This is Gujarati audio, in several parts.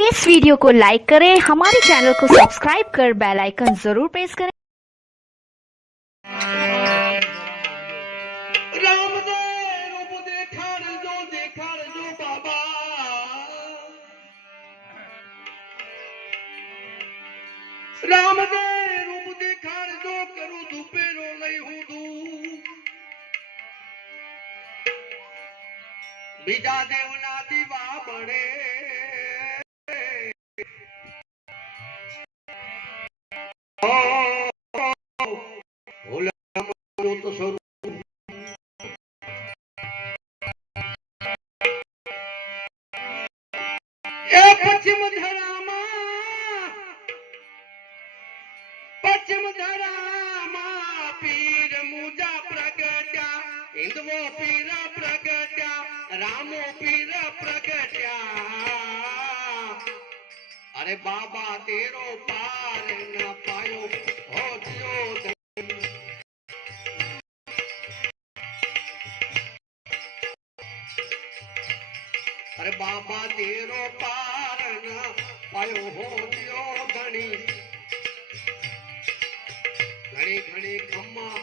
इस वीडियो को लाइक करें, हमारे चैनल को सब्सक्राइब कर बेल आइकन ज़रूर प्रेस करें। राम दे, रूप नहीं हूँ बीजा दीवा बड़े એ પશ્ચિમ ધરામાં પશ્ચિમ ધરામાં પીર મુજા પ્રગટ્યા હિન્દવો પીર પ્રગટ્યા, રામો પીર પ્રગટ્યા. અરે બાબા, તેરો પાર ના પાયો અરે બાબા તેરો પાર ના પાયો હો દિયો ઘણી ઘણી ઘણી ખમ્મા.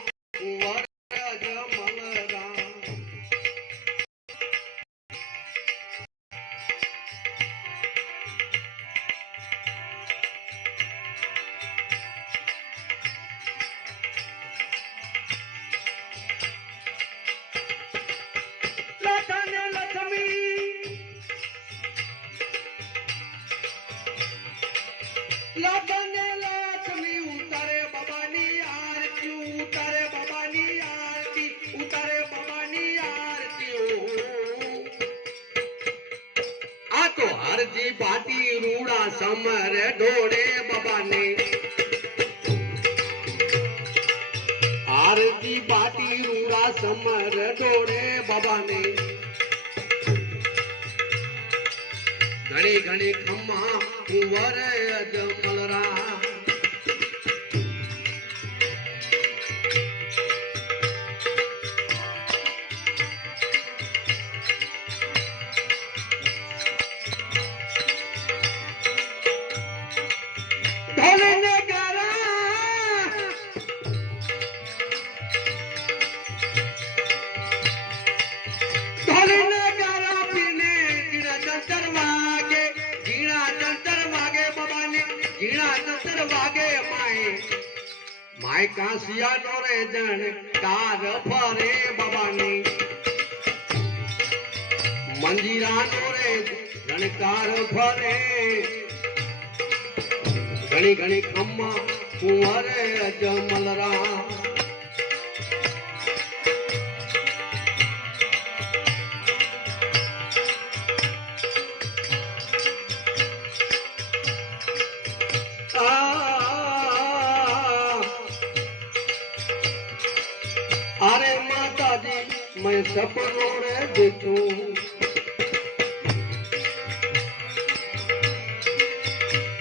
लखन लक्ष्मी उतारे बबानी आरती, उतारे बबानी आरती, उतारे बबानी आरती आ तो हरजी भाटी रूड़ा समर ढोड़े बबाने आरती भाटी रूड़ा समर ढोड़े बबाने ઘણી ઘણી ખમ્મા કુંવર જ ઢોલને માય કાંસિયા ડોરે જણ કાર ફરે બાબાને. મંજીરા ડોરે જણ રણકાર ફરે. ઘણી ઘણી ખમ્મા કુંવરે અજમલરા મેં સપનો રે દેખ્યું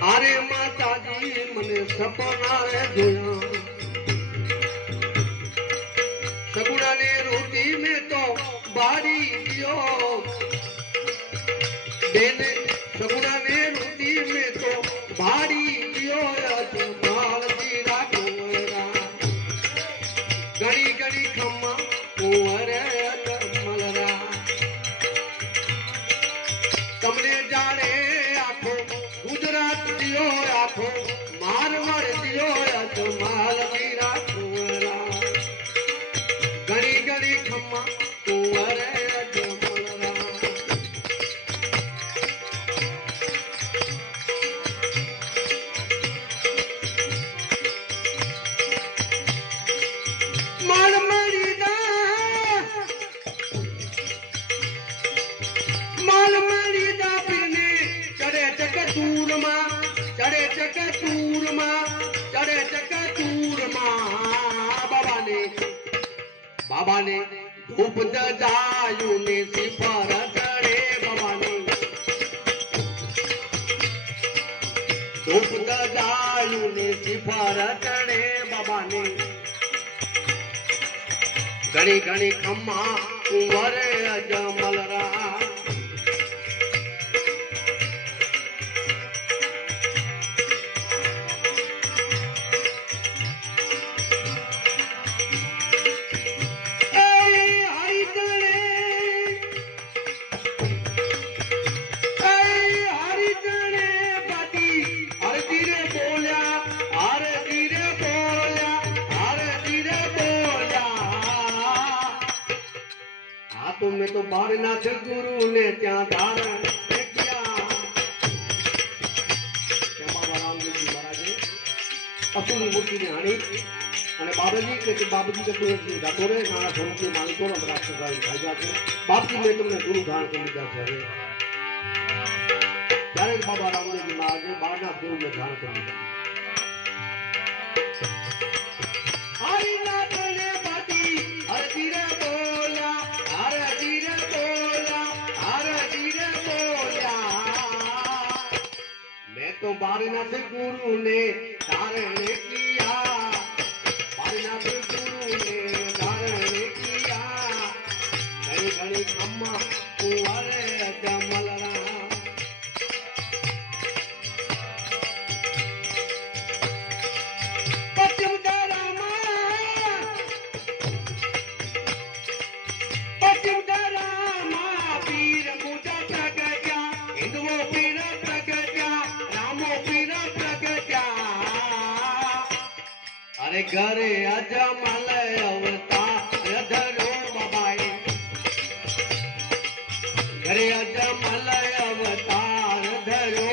અરે માતાજી મને સપના રે જોયા ગુજરાત રાખો માર માર દિયો રાખો માલ મી રાખો ઘણી ઘણી ખમ્મા કુંવર માલ મારી દાપીને ચડે ચકચૂરમાં ચડે ચકચૂરમાં ચડે ચકચૂરમાં બાબાને. બાબાને ધૂપ દજાયું ને સિફાર ચડે બાબાને. ધૂપ દજાયું ને સિફાર ચડે બાબાને. ઘણી ઘણી ખમ્મા કુંવર અજમલરા બારનાથ તો ત્યાં ધારણ ગયા. ત્યાં મહારાજે અસુરની મૂર્તિને હાણી અને બાબાજી કે બાબુજી એક ગાતો રે, નાના સ્વરૂપની માલિકો ને રાક્ષસ આવી ભાગ્યા છે. બાપજી મેં તમને ગુરુ ધારણ કરી ધારણ કરી તો બારી નથી ગુરુ ને તારે ઘરે અજમલ અવતાર ધરો બાબાએ ઘરે અજમલ અવતાર ધરો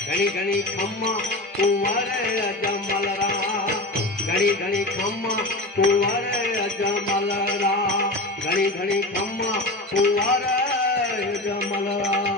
ઘણી ઘણી ખમ્મા કુંવર અજમલ રા ઘણી ઘણી ખમ્મા કુંવર અજમલ રા ઘણી ઘણી ખમ્મા કુંવર અજમલ રા